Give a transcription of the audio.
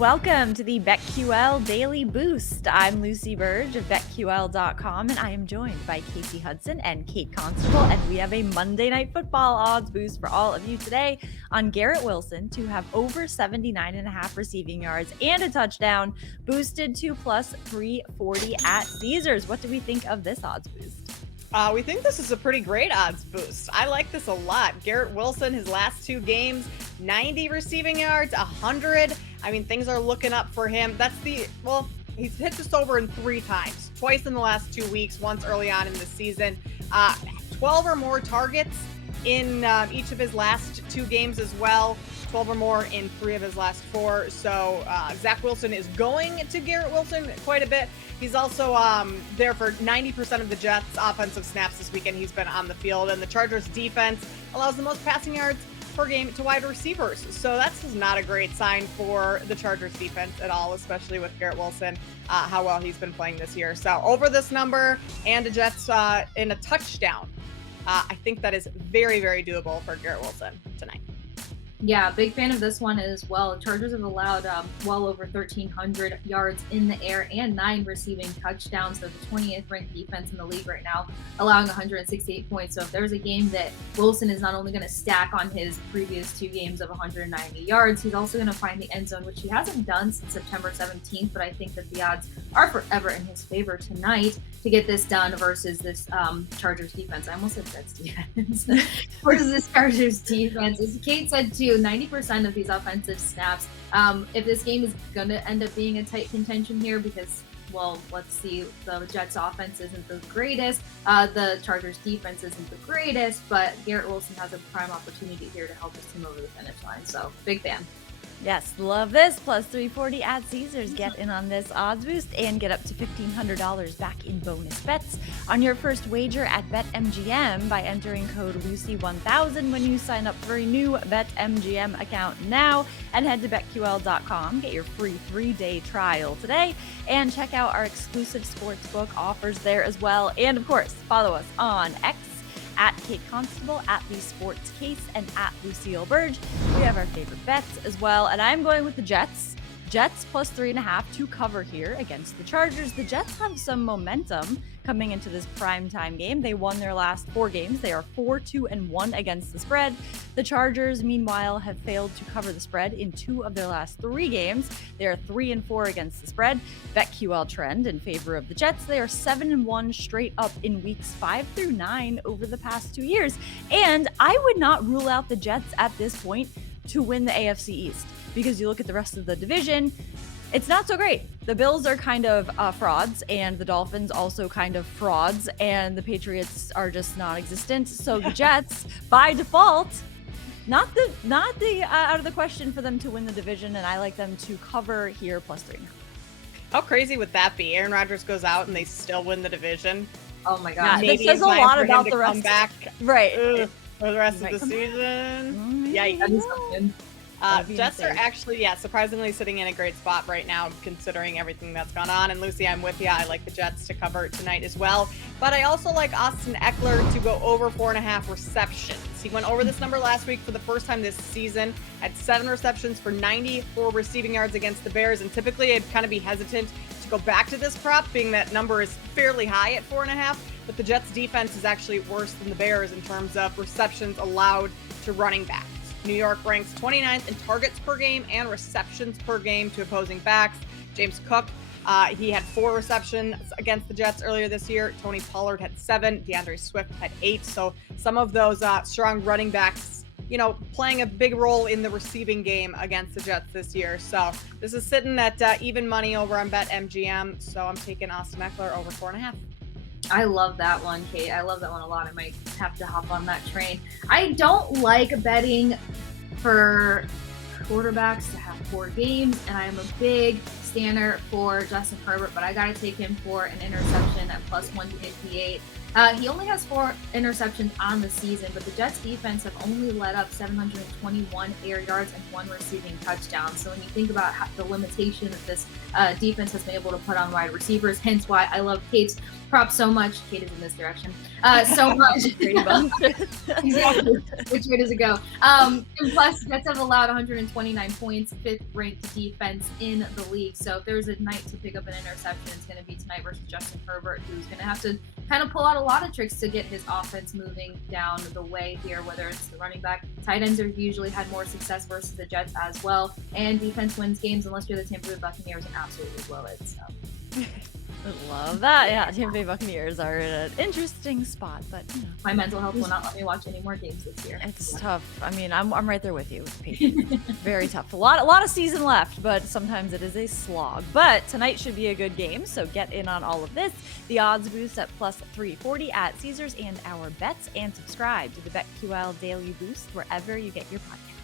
welcome to the BetQL Daily Boost. I'm Lucy Burge of BetQL.com, and I am joined by Casey Hudson and Kate Constable, and we have a Monday Night Football odds boost for all of you today on Garrett Wilson to have over 79.5 receiving yards and a touchdown, boosted to plus 340 at Caesars. What do we think of this odds boost? We think this is a pretty great odds boost. I like this a lot. Garrett Wilson, his last two games, 90 receiving yards, 100. I mean, things are looking up for him. He's hit this over in 3 times, twice in the last 2 weeks, once early on in the season. 12 or more targets in each of his last 2 games as well. 12 or more in 3 of his last 4. So Zach Wilson is going to Garrett Wilson quite a bit. He's also there for 90% of the Jets' offensive snaps this weekend. He's been on the field, and the Chargers' defense allows the most passing yards per game to wide receivers. So that's just not a great sign for the Chargers' defense at all, especially with Garrett Wilson, how well he's been playing this year. So over this number and the Jets in a touchdown, I think that is very, very doable for Garrett Wilson tonight. Yeah, big fan of this one as well. Chargers have allowed well over 1,300 yards in the air and 9 receiving touchdowns. They're the 20th ranked defense in the league right now, allowing 168 points. So if there's a game that Wilson is not only going to stack on his previous 2 games of 190 yards, he's also going to find the end zone, which he hasn't done since September 17th. But I think that the odds are forever in his favor tonight to get this done versus this Chargers defense. I almost said Jets defense. Versus this Chargers defense. As Kate said too, 90% of these offensive snaps. If this game is going to end up being a tight contention here because, well, let's see, the Jets offense isn't the greatest. The Chargers defense isn't the greatest, but Garrett Wilson has a prime opportunity here to help his team over the finish line. So big fan. Yes, love this. Plus 340 at Caesars. Get in on this odds boost and get up to $1,500 back in bonus bets on your first wager at BetMGM by entering code Lucy1000 when you sign up for a new BetMGM account now, and head to BetQL.com. Get your free 3-day trial today and check out our exclusive sportsbook offers there as well. And of course, follow us on X at Kate Constable, at The Sports Case, and at Lucille Burge. We have our favorite bets as well, and I'm going with the Jets. Jets plus 3.5 to cover here against the Chargers. The Jets have some momentum coming into this primetime game. They won their last 4 games. They are 4-2-1 against the spread. The Chargers, meanwhile, have failed to cover the spread in 2 of their last 3 games. They are 3-4 against the spread. BetQL trend in favor of the Jets. They are 7-1 straight up in weeks 5 through 9 over the past 2 years. And I would not rule out the Jets at this point to win the AFC East, because you look at the rest of the division, it's not so great. The Bills are kind of frauds, and the Dolphins also kind of frauds, and the Patriots are just non-existent. So the Jets, by default, not the out of the question for them to win the division, and I like them to cover here plus 3.5. How crazy would that be? Aaron Rodgers goes out and they still win the division. Oh my God. Yeah, this says a lot about the rest. Come back, right. For the rest of the season. Yikes. Jets are actually, surprisingly sitting in a great spot right now, considering everything that's gone on. And Lucy, I'm with you. I like the Jets to cover tonight as well. But I also like Austin Eckler to go over 4.5 receptions. He went over this number last week for the first time this season, had 7 receptions for 94 receiving yards against the Bears. And typically I'd kind of be hesitant to go back to this prop, being that number is fairly high at 4.5. But the Jets defense is actually worse than the Bears in terms of receptions allowed to running backs. New York ranks 29th in targets per game and receptions per game to opposing backs. James Cook, he had 4 receptions against the Jets earlier this year. Tony Pollard had 7. DeAndre Swift had 8. So some of those strong running backs, playing a big role in the receiving game against the Jets this year. So this is sitting at even money over on BetMGM. So I'm taking Austin Eckler over 4.5. I love that one, Kate. I love that one a lot. I might have to hop on that train. I don't like betting for quarterbacks to have 4 games, and I am a big stander for Justin Herbert, but I got to take him for an interception at plus 158. He only has 4 interceptions on the season, but the Jets defense have only let up 721 air yards and 1 receiving touchdown. So when you think about the limitation that this defense has been able to put on wide receivers, hence why I love Kate's prop so much. Kate is in this direction. So much. Exactly. Which way does it go? And plus, Jets have allowed 129 points, 5th ranked defense in the league. So if there's a night to pick up an interception, it's going to be tonight versus Justin Herbert, who's going to have to kind of pull out a lot of tricks to get his offense moving down the way here, whether it's the running back. Tight ends have usually had more success versus the Jets as well. And defense wins games unless you're the Tampa Bay Buccaneers and absolutely blow it. So. I love that. Yeah, Tampa Bay Buccaneers are in an interesting spot, but you know. My mental health will not let me watch any more games this year. It's tough. I mean, I'm right there with you. Very tough. A lot of season left, but sometimes it is a slog. But tonight should be a good game, so get in on all of this. The odds boost at plus 340 at Caesars and our bets, and subscribe to the BetQL Daily Boost wherever you get your podcast.